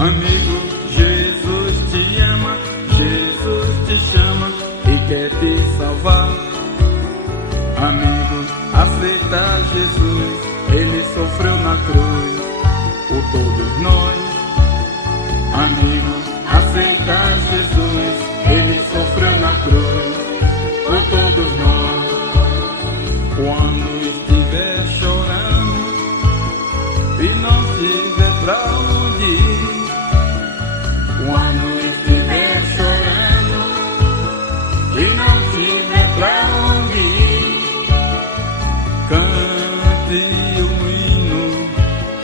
Amigo, Jesus te ama, Jesus te chama e quer te salvar. Amigo, aceita Jesus, Ele sofreu na cruz por todos nós. Amigo, aceita Jesus, Ele sofreu na cruz por todos nós. Quando estiver chorando e não tiver pra onde ir, quando estiver chorando e não tiver pra onde ir, cante o hino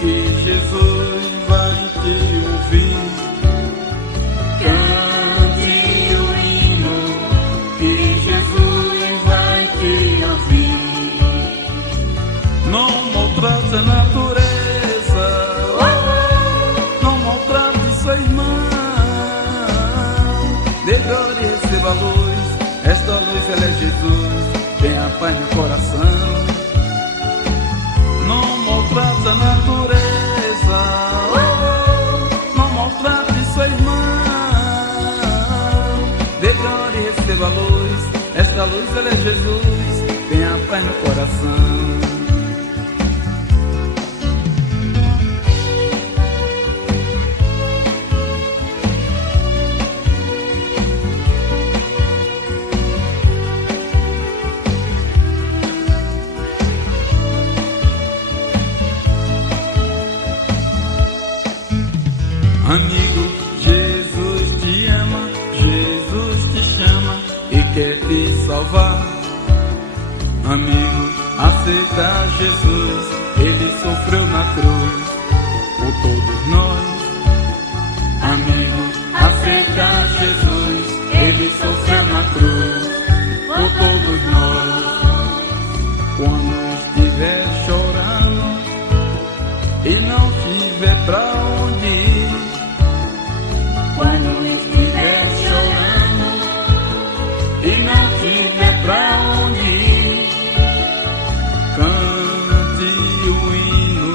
que Jesus vai te ouvir. Cante o hino que Jesus vai te ouvir. Não maltrate a natureza, não maltrate sua irmã. Dê glória e receba a luz, esta luz ela é Jesus, tenha paz no coração. Não maltrate a natureza, não maltrate sua irmã. Dê glória e receba a luz, esta luz ela é Jesus, tenha paz no coração. Amigo, Jesus te ama, Jesus te chama e quer te salvar. Amigo, aceita Jesus, Ele sofreu na cruz por todos nós. Amigo, aceita Jesus, Ele sofreu na cruz por todos nós. Quando estiver chorando e não tiver pra onde ir, quando estiver chorando e não tiver pra onde ir, cante o hino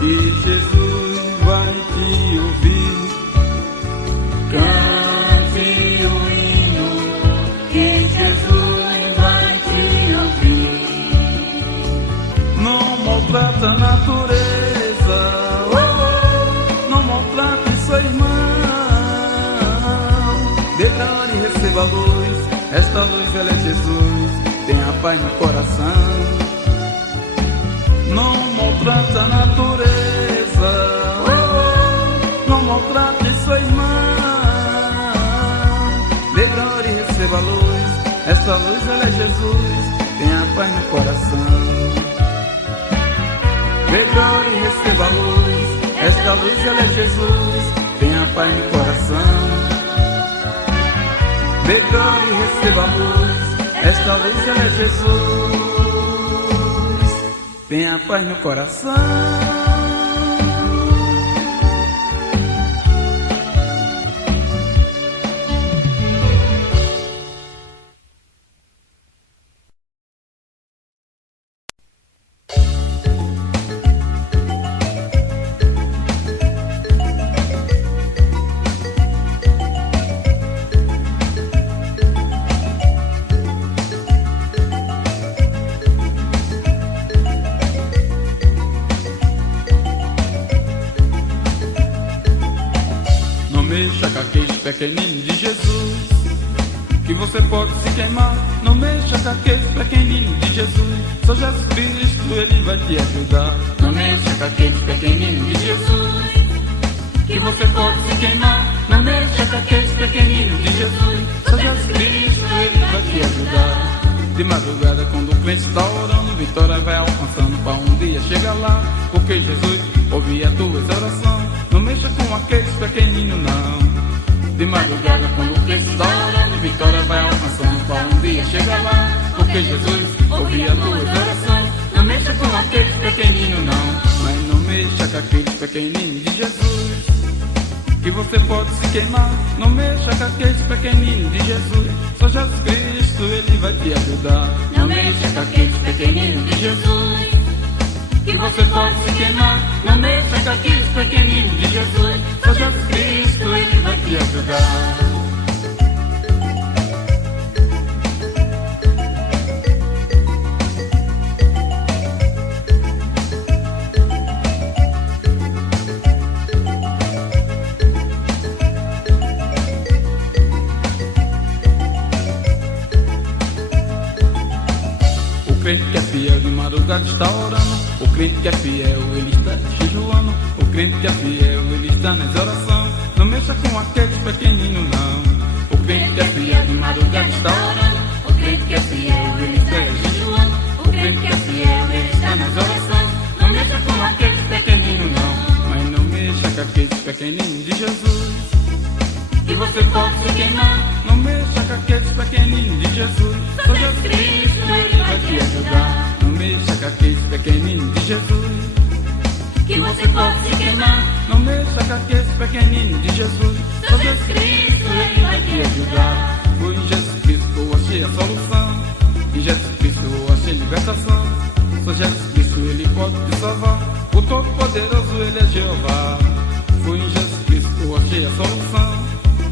que Jesus vai te ouvir. Cante o hino que Jesus vai te ouvir. Não maltrate a natureza, não maltrate sua irmã. Dê glória e receba a luz, esta luz ela é Jesus, tenha paz no coração. Não maltrate a natureza, não maltrate sua irmã. Dê glória e receba a luz, esta luz ela é Jesus, tenha paz no coração. Dê glória e receba a luz, esta luz ela é Jesus, tenha paz no coração. Dê glória e receba a luz, esta luz ela é Jesus, tenha paz no coração. Mexa com aqueles pequeninos de Jesus, que você pode se queimar. Não mexa com aqueles pequeninos de Jesus, só Jesus Cristo, Ele vai te ajudar. Não mexa com aqueles pequeninos de Jesus, que você pode se queimar. Não mexa com aqueles pequeninos de Jesus, só Jesus Cristo, Ele vai te ajudar. De madrugada quando o crente está orando, vitória vai alcançando para um dia chegar lá, porque Jesus ouve as tuas orações. Não mexa com aqueles pequeninos não. De madrugada quando o crente está orando, vitória vai alcançando para um dia chegar lá, porque Jesus ouve as tuas orações. Não mexa com aqueles pequeninos não. Mas não mexa com aqueles pequeninos de Jesus, que você pode se queimar. Não mexa com aqueles pequeninos de Jesus, só Jesus Cristo, Ele vai te ajudar. Não mexa com aqueles pequeninos de Jesus, que você pode se queimar. Não mexa com aqueles pequeninos de Jesus, só Jesus ajudar. O crente que é fiel de madrugada está orando. O crente que é fiel, ele está jejuando. O crente que é fiel, ele está nas orações. Não mexa com aqueles pequeninos, não. O crente que é fiel de madrugada está orando. O crente que é fiel, ele está jejuando. O crente que é fiel, ele está nas orações. Não mexa com aqueles pequeninos, não. Mas não mexa com aqueles pequeninos de Jesus, que você pode se queimar. não mexa com aqueles pequeninos de Jesus. Só Jesus Cristo, ele vai te ajudar. Não mexa com aqueles pequeninos de Jesus, Que você pode se queimar. não mexa com aqueles pequeninos de Jesus. Só Jesus Cristo, ele vai te ajudar. Foi em Jesus Cristo que eu achei a solução. Em Jesus Cristo eu achei libertação. Só Jesus Cristo, ele pode te salvar. O Todo-Poderoso, ele é Jeová. Foi em Jesus Cristo que eu achei a solução.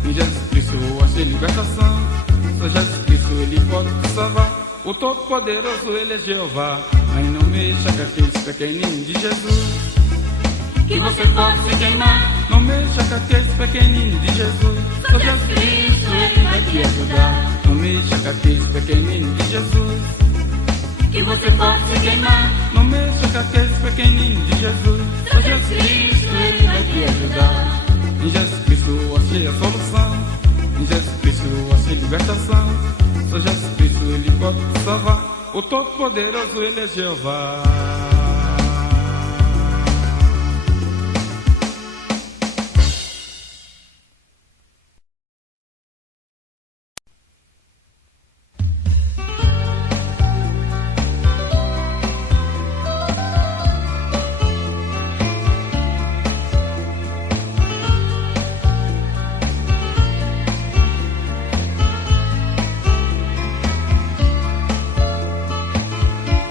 Em Jesus Cristo eu achei libertação. Só Jesus Cristo, ele pode te salvar. O Todo-Poderoso, ele é Jeová. Mas não mexa com aqueles pequeninos de Jesus, Que você pode se queimar. não mexa com aqueles pequeninos de Jesus. Só Jesus Cristo, ele vai te ajudar. Não mexa com aqueles pequeninos de Jesus, Que você pode se queimar. não mexa com aqueles pequeninos de Jesus. Só Jesus Cristo, ele vai te ajudar. Em Jesus Cristo eu achei a solução. Em Jesus Cristo eu achei libertação. Só Jesus Cristo, ele pode te salvar. O Todo-Poderoso, ele é Jeová.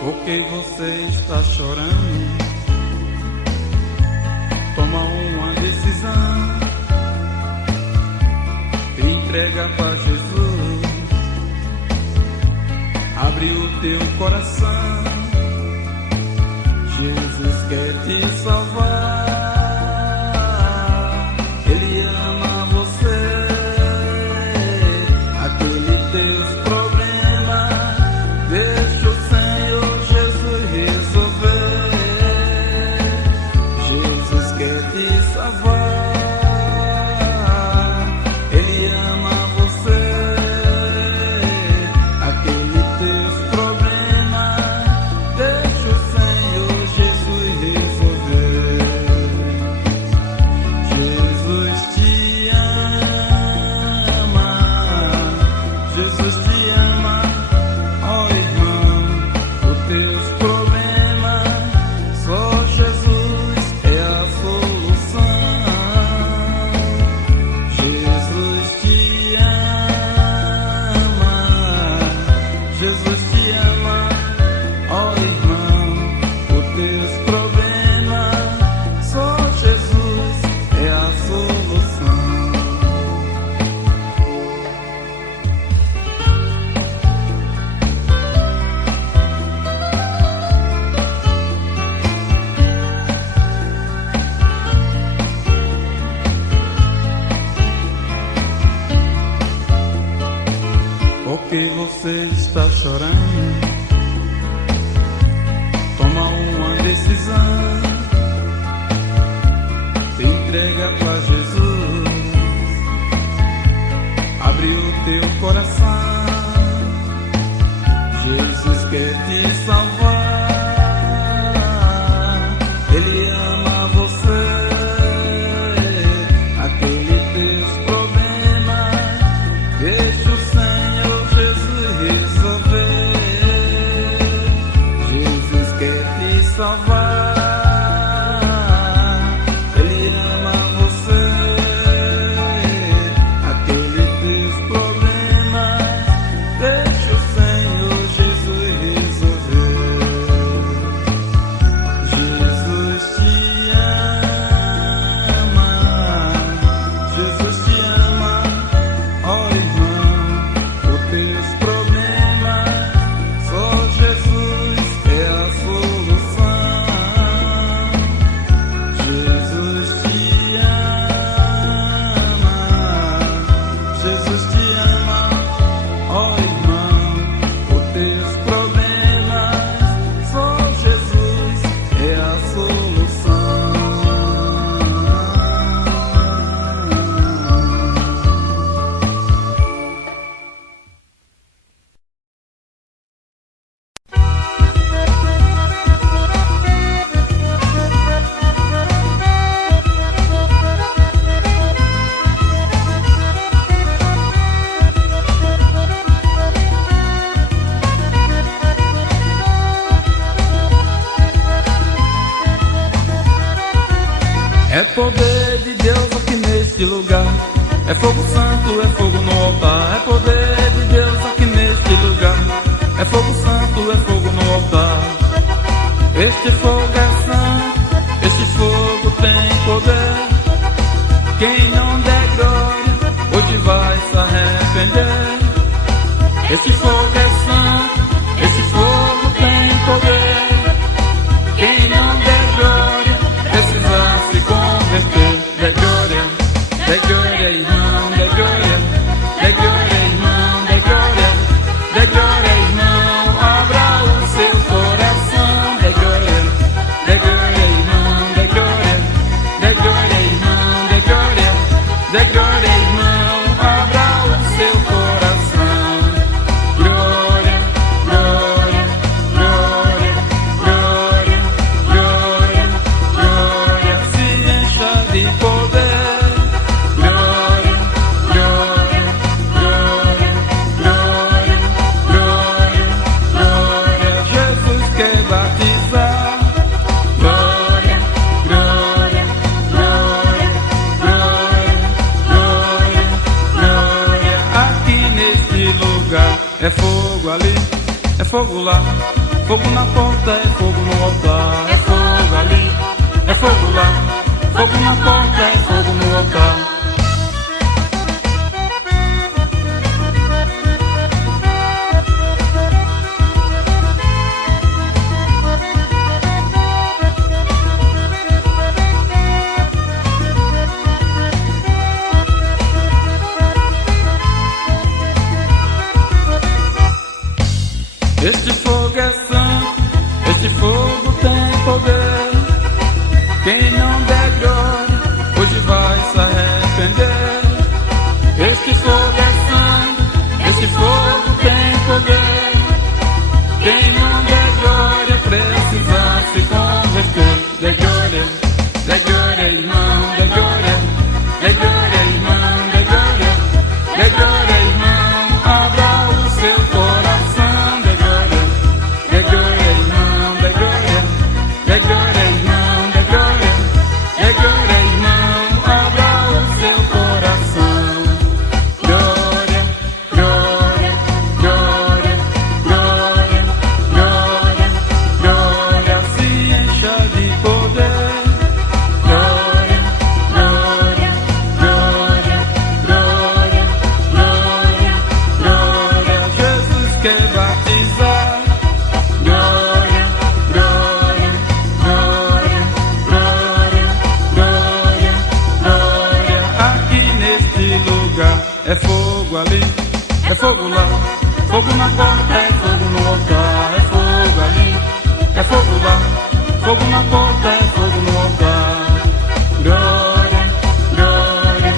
Porque você está chorando, toma uma decisão, te entrega para Jesus, abre o teu coração. Jesus quer te salvar, Ele ama você, aquele teus problemas, deixa o Senhor Jesus resolver. Jesus quer te salvar, Ele ama você, aquele teus problemas, deixa o Senhor Jesus resolver. Jesus te ama, Jesus te ama, ó irmão, os teus problemas, só Jesus é a solução. Jesus te ama, Jesus te ama, ó irmão, os teus problemas, só Jesus é a solução. Porque você está chorando, toma uma decisão, te entrega para Jesus, abre o teu coração. Jesus quer te salvar, Ele ama você, aquele teus problemas, deixa o Senhor Jesus resolver. Jesus quer te salvar, Ele ama você, aquele teus problemas, deixa o Senhor Jesus resolver. É poder de Deus aqui neste lugar. É fogo santo, é fogo no altar. É poder de Deus aqui neste lugar. É fogo santo, é fogo no altar. Este fogo é santo, este fogo tem poder. Quem não der glória, hoje vai se arrepender. Este fogo é santo, este fogo tem poder. Quem não der glória, precisa se converter. Dê glória, irmão, dê glória, irmão, dê glória, irmão, abra o seu coração. Dê glória, irmão, dê glória, irmão, dê glória, irmão, abra o seu coração. Glória, glória, glória, glória, glória, glória, se encha de poder. Glória, glória, glória, glória, glória, glória, Jesus quer batizar. Glória, glória, glória, glória, glória, glória, aqui neste lugar. É fogo ali, é fogo lá, fogo na porta, é fogo no altar. É fogo ali, é fogo lá, fogo na porta, é fogo no altar. Este fogo é santo, este fogo tem poder. Quem não der glória, hoje vai se arrepender. Este fogo é santo, este fogo tem poder. Quem não der glória, precisa se converter. Dê glória, irmão, dê glória, irmão, dê glória, irmão, abra o seu coração. É fogo ali, é fogo lá, fogo na porta, é fogo no altar. É fogo ali, é fogo lá, fogo na porta, é fogo no altar. Glória, glória,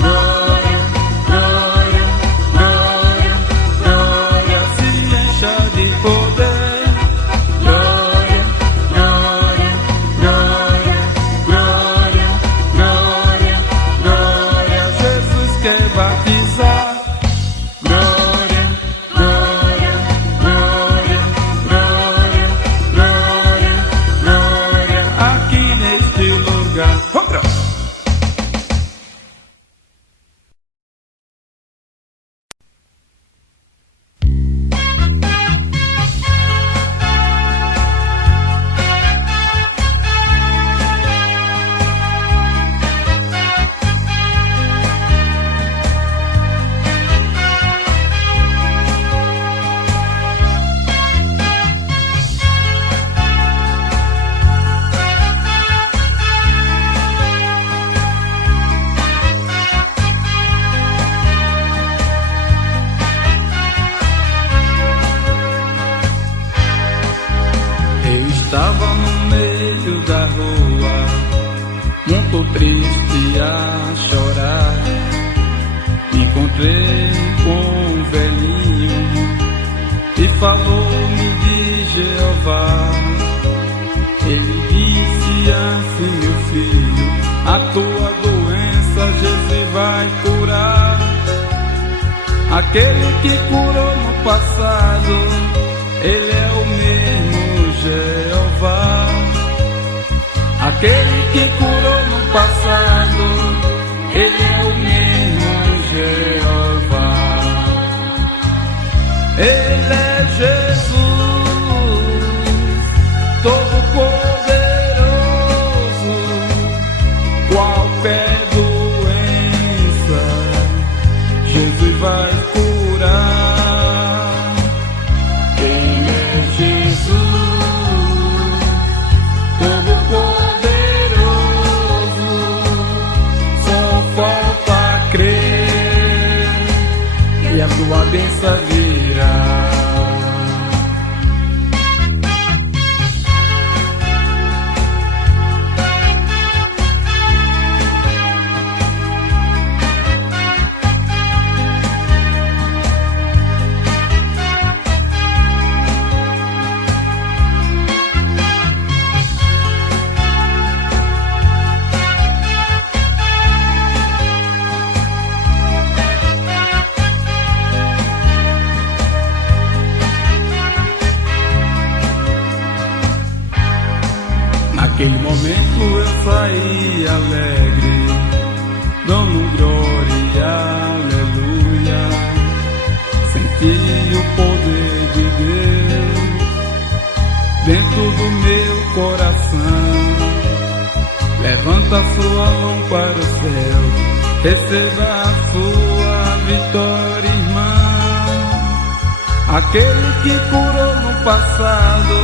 glória, glória, glória, glória, se encha de poder. Glória, glória, glória, glória, glória, glória, Jesus quer batizar. Glória, glória, glória, glória, glória, glória, aqui neste lugar. Estava no meio da rua, muito triste a chorar. Encontrei com um velhinho e falou-me de Jeová. Ele disse assim: meu filho, a tua doença Jesus vai curar. Aquele que curou no passado, Ele é o mesmo Jeová. Aquele que curou no passado, Ele é o mesmo Jeová. Ele é Jesus, Todo-Poderoso. Qualquer doença, Jesus vai curar. Ele é Jesus, Todo-Poderoso. Só falta crer e a tua bênção virá. Naquele momento eu saí alegre, dando glória, aleluia. Senti o poder de Deus dentro do meu coração. Levanta a sua mão para o céu, receba a sua vitória, irmão. Aquele que curou no passado,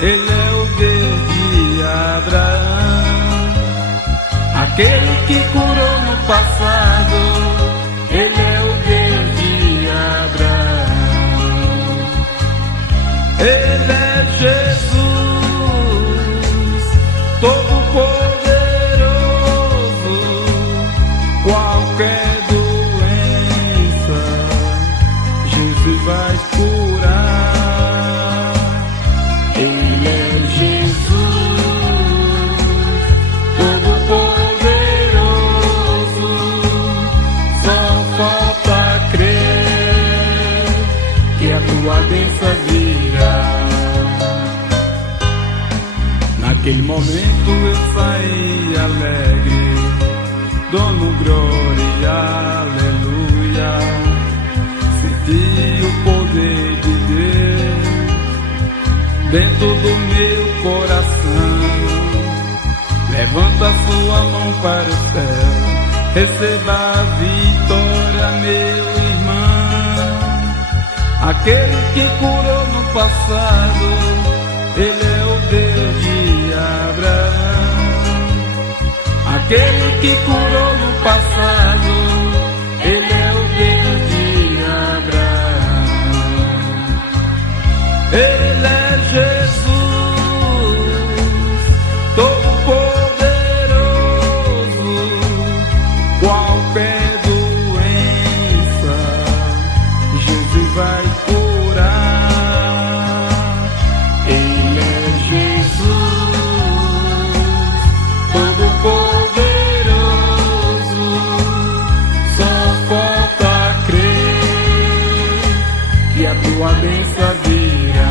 Ele é o Deus de Abraão. Aquele que curou no passado, Ele é o Deus de Abraão. Ele é Jesus, Todo-Poderoso. Qualquer doença, Jesus vai curar. Ele é Jesus, Todo-Poderoso. Só falta crer que a tua bênção virá. Naquele momento eu saí alegre, dando glória, aleluia. Senti o poder de Deus dentro do meu coração. Levanta a sua mão para o céu, receba a vitória, meu irmão. Aquele que curou no passado, Ele é o Deus de Abraão. Aquele que curou no passado, Ele é o Deus de Abraão. Ele é Jesus, Todo-Poderoso. Qualquer doença, Jesus vai curar. Ele é Jesus, Todo-Poderoso. Só falta crer que a tua bênção virá.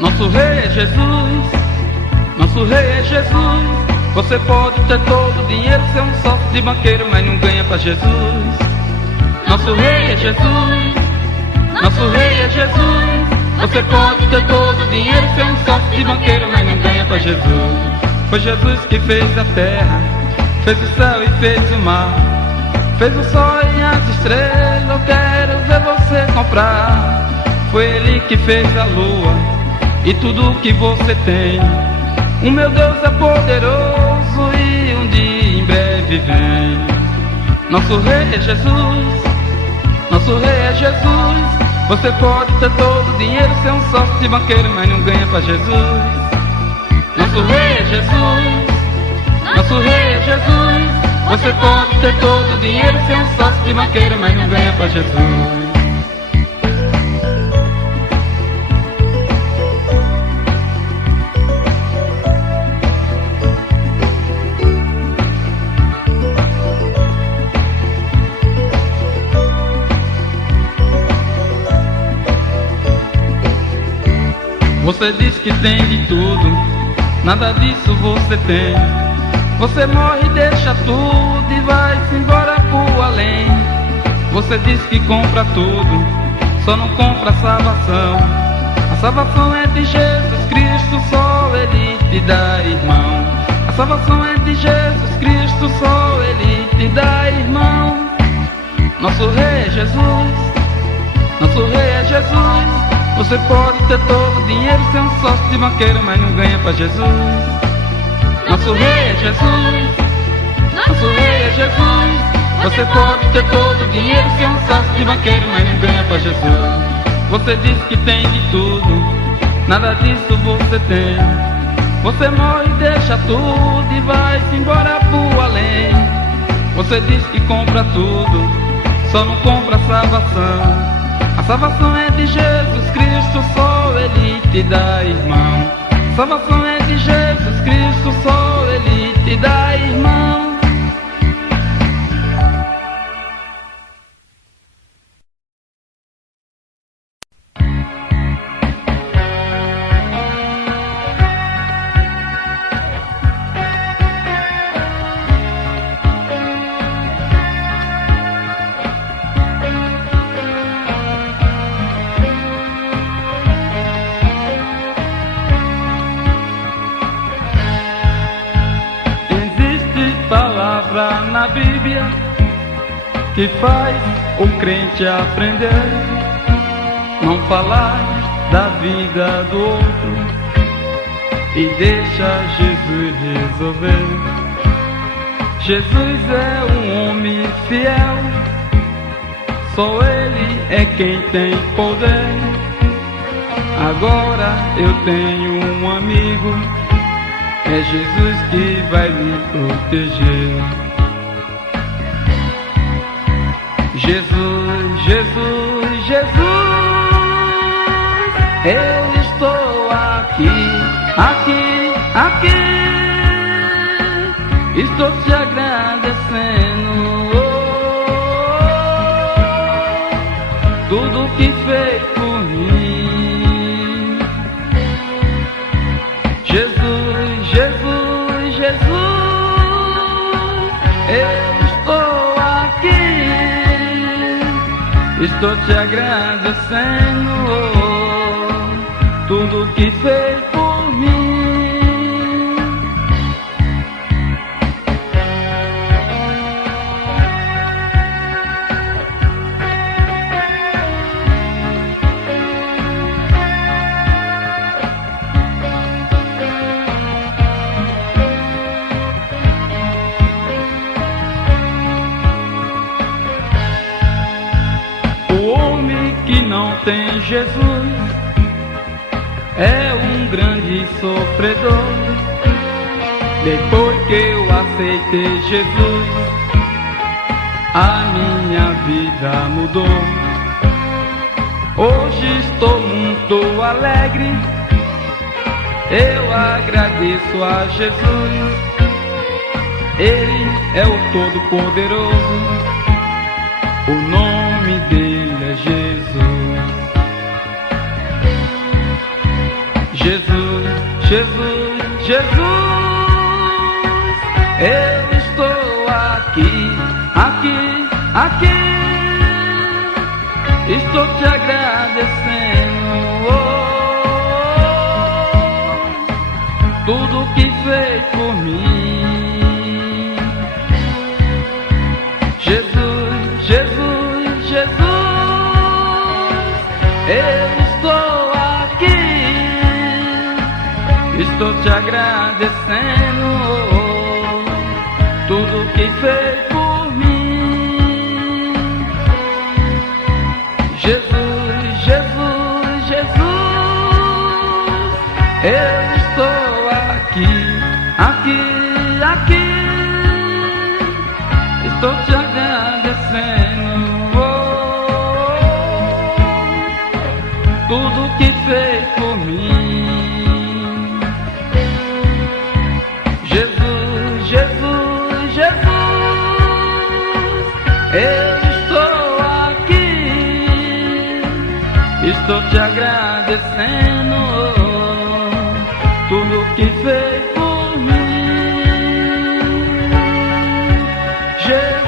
Nosso rei é Jesus, nosso rei é Jesus. Você pode ter todo o dinheiro, ser um sócio de banqueiro, mas não ganha pra Jesus. Nosso rei é Jesus, nosso rei é Jesus. Você pode ter todo o dinheiro, ser um sócio de banqueiro, mas não ganha pra Jesus. Foi Jesus que fez a terra, fez o céu e fez o mar, fez o sol e as estrelas. Eu quero ver você comprar. Foi Ele que fez a lua e tudo que você tem. O meu Deus é poderoso e um dia em breve vem. Nosso rei é Jesus, nosso rei é Jesus. Você pode ter todo o dinheiro, ser um sócio de banqueiro, mas não ganha pra Jesus. Nosso Rei é Jesus, nosso Rei é Jesus. Você pode ter todo o dinheiro, ser um sócio de banqueiro, mas não ganha pra Jesus. Você diz que tem de tudo, nada disso você tem. Você morre e deixa tudo e vai-se embora pro além. Você diz que compra tudo, só não compra a salvação. A salvação é de Jesus Cristo, só Ele te dá, irmão. A salvação é de Jesus Cristo, só Ele te dá, irmão. Nosso Rei é Jesus, nosso Rei é Jesus. Você pode ter todo o dinheiro, ser um sócio de banqueiro, mas não ganha pra Jesus. Nosso Rei é Jesus, nosso Rei é Jesus. Você pode ter todo o dinheiro, ser um sócio de banqueiro, mas não ganha pra Jesus. Você diz que tem de tudo, nada disso você tem. Você morre e deixa tudo e vai-se embora pro além. Você diz que compra tudo, só não compra a salvação. A salvação é de Jesus Cristo, só Ele te dá, irmão. A salvação é de Jesus Cristo, só Ele te dá, irmão. Na Bíblia que faz o crente aprender, não falar da vida do outro e deixa Jesus resolver. Jesus é um homem fiel, só Ele é quem tem poder. Agora eu tenho um amigo, é Jesus que vai me proteger. Jesus, Jesus, Jesus, eu estou aqui, aqui, aqui. Estou te agradecendo, tudo que fez por mim. Jesus, Jesus, Jesus, eu estou aqui. Estou te agradecendo tudo que fez por mim. Que não tem Jesus é um grande sofredor. Depois que eu aceitei Jesus, a minha vida mudou. Hoje estou muito alegre, eu agradeço a Jesus. Ele é o Todo-Poderoso, o nome dele é Jesus. Jesus, Jesus, Jesus, eu estou aqui, aqui, aqui. Estou te agradecendo tudo que fez por mim. Jesus, Jesus, Jesus, eu estou aqui. Estou te agradecendo tudo que fez por mim. Jesus, Jesus, Jesus, eu estou aqui. aqui, estou te agradecendo, tudo que fez por mim. Jesus, Jesus, Jesus, eu estou aqui, estou te agradecendo, tudo que fez por mim. Jesus.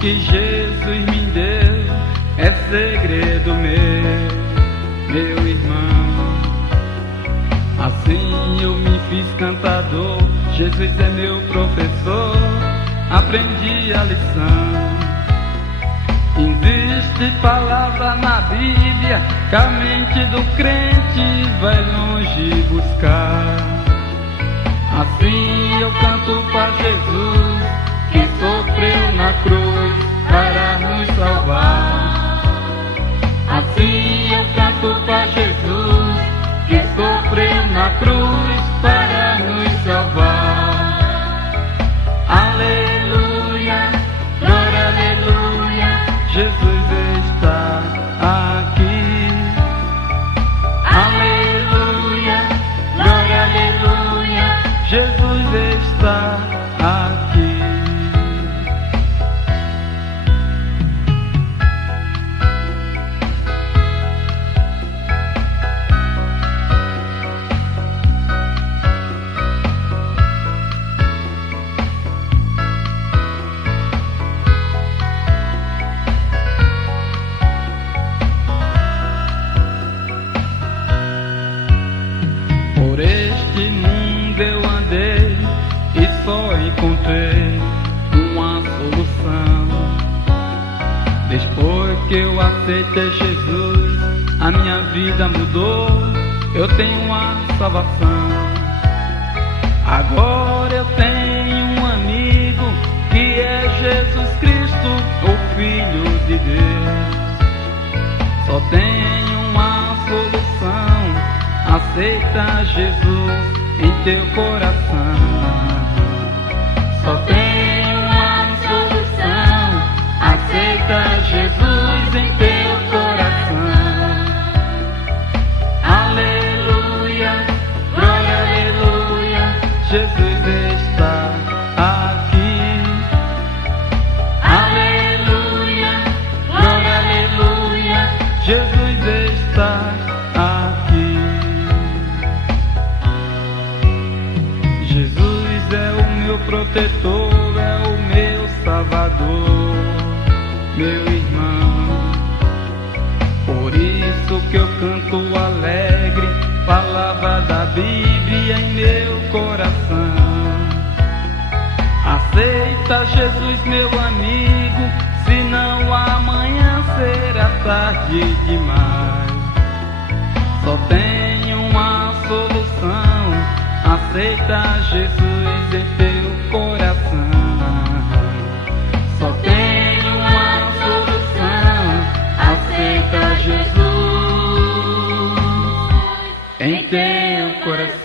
Que Jesus me deu é segredo meu irmão. Assim eu me fiz cantador, Jesus é meu professor, aprendi a lição. Existe palavra na Bíblia que a mente do crente vai longe buscar. Assim eu canto para Jesus, que sofreu na cruz para nos salvar. Assim eu canto para Jesus, que sofreu na cruz para nos salvar. Aleluia, glória, aleluia, Jesus está aqui. Aleluia, glória, aleluia, Jesus está aqui. Encontrei uma solução. Depois que eu aceitei Jesus, a minha vida mudou, eu tenho uma salvação. Agora eu tenho um amigo que é Jesus Cristo, o Filho de Deus. Só tenho uma solução: aceita Jesus em teu coração. Só tenho uma solução: aceita Jesus em teu coração. Aleluia, glória, aleluia, Jesus está aqui. Aleluia, glória, aleluia, Jesus está aqui. Jesus é o meu protetor, é o meu salvador, meu irmão. Por isso que eu canto alegre, palavra da Bíblia em meu coração. Aceita Jesus, meu amigo, senão amanhã será tarde demais. Só tenho uma solução: aceita Jesus em teu coração. Só tenho uma solução: aceita Jesus em teu coração.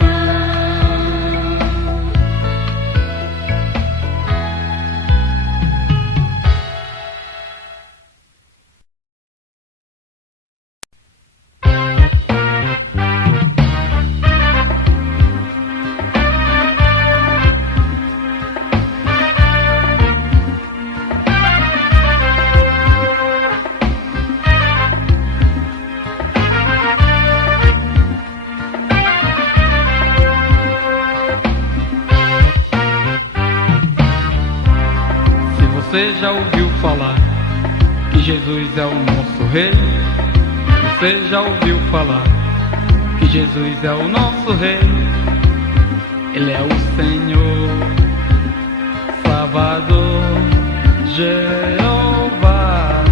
Você já ouviu falar que Jesus é o nosso Rei? Você já ouviu falar que Jesus é o nosso Rei? Ele é o Senhor, Salvador, Jeová.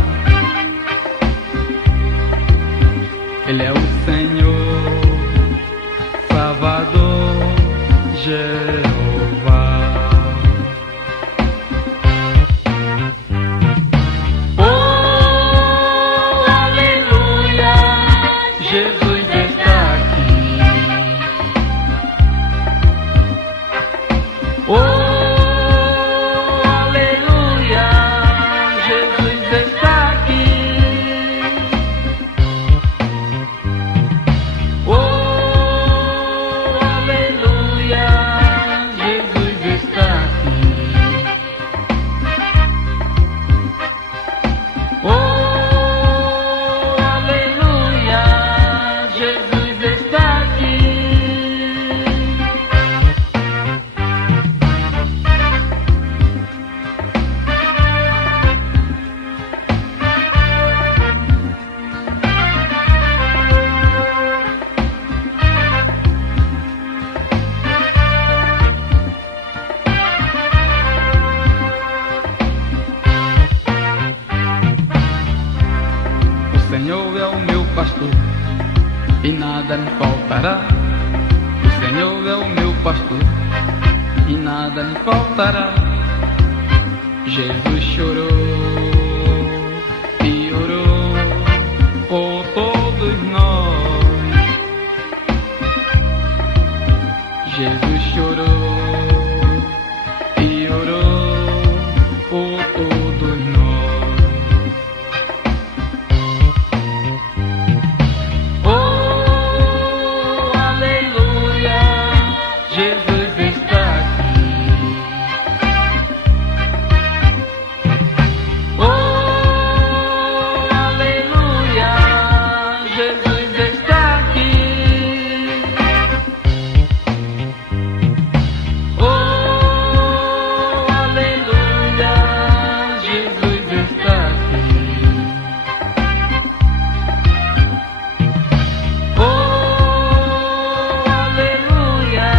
Ele é o Senhor, Salvador, Jeová. Oh, aleluia, Jesus está aqui. Oh, aleluia, Jesus está aqui. Oh, aleluia, Jesus está aqui. Oh, aleluia, Jesus está aqui. O Senhor é o meu pastor e nada me faltará. O Senhor é o meu pastor e nada me faltará. Jesus chorou e orou por todos nós. Jesus chorou e orou por todos nós. Oh, aleluia, Jesus está aqui. Oh, aleluia, Jesus está aqui. Oh, aleluia, Jesus está aqui. Oh, aleluia,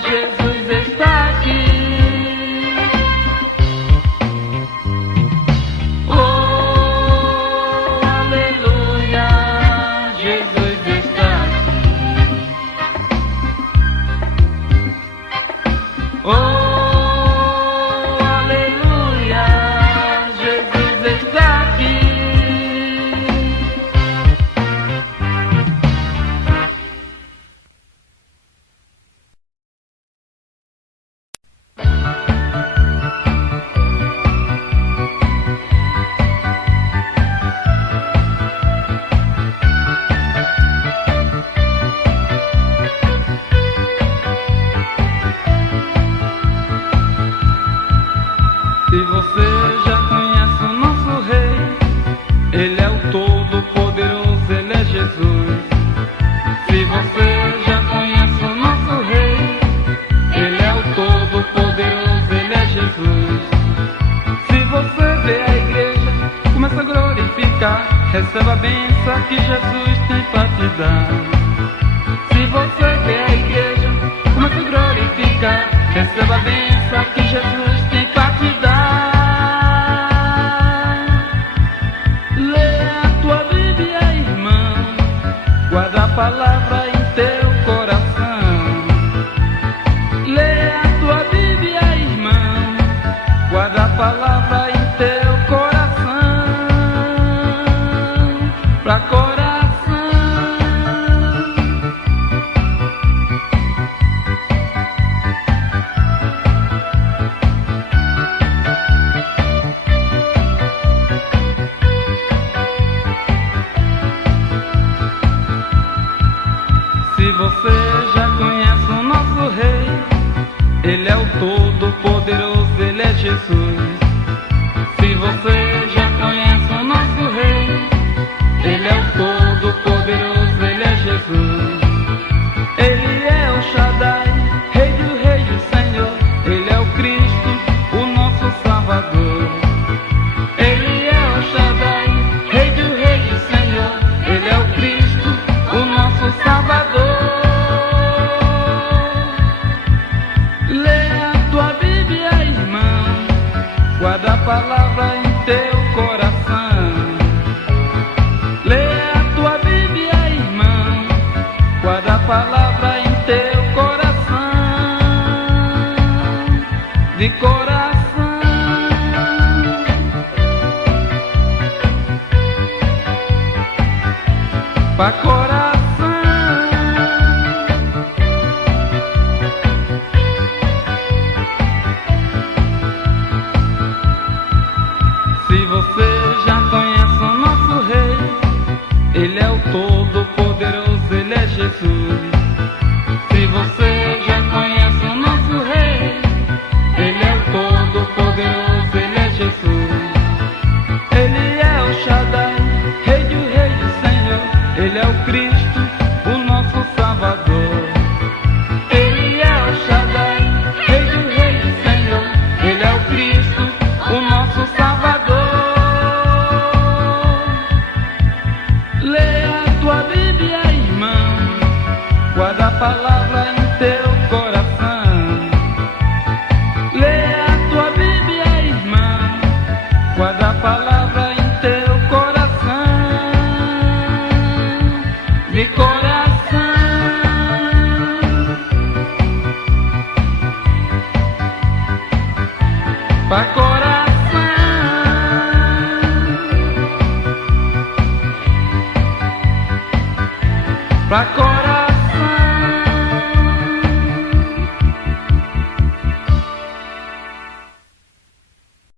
Jesus está aqui. Oh, aleluia, Jesus está aqui. Oh, aleluia, Jesus está aqui. Se você já conhece o nosso Rei, Ele é o Todo-Poderoso, Ele é Jesus. Se você já conhece o nosso Rei, Ele é o Todo-Poderoso, Ele é Jesus. Se você vê a igreja, começa a glorificar, receba a bênção que Jesus tem pra te dar. Se você vê a igreja, começa a glorificar, receba a bênção que Jesus tem pra te dar. Lê a tua Bíblia, irmão, guarda a palavra em teu coração. Lê a tua Bíblia, irmão, guarda a palavra em teu coração. Pra coração. Se você já conhece o nosso Rei, Ele é o Todo-Poderoso, Ele é Jesus. Se você já conhece o nosso Rei, Ele é o Todo-Poderoso, Ele é Jesus. Ele é o Shaddai, Rei do Rei do Senhor. Ele é o Cristo, o nosso Salvador. Ele é o Shaddai, Rei do Rei do Senhor. Ele é o Cristo, o nosso Salvador. palavra em teu coração. Leia a tua Bíblia, irmão, guarda a palavra em teu coração, de coração. Pra coração. Se você já conhece o nosso Rei, Ele é o Todo-Poderoso, Ele é Jesus. Se você já conhece o nosso Rei, Ele é o Todo-Poderoso, Ele é Jesus. Ele é o Shaddai, Rei do Rei do Senhor. Ele é o Cristo, o nosso Salvador. Ele é o Shaddai, Rei do Rei do Senhor. Ele é o Cristo, o nosso Salvador. Leia a tua Bíblia, irmão, guarda a palavra em teu coração. Leia a tua Bíblia, irmão, guarda a palavra em teu coração, de coração. Pra coração. Pra coração.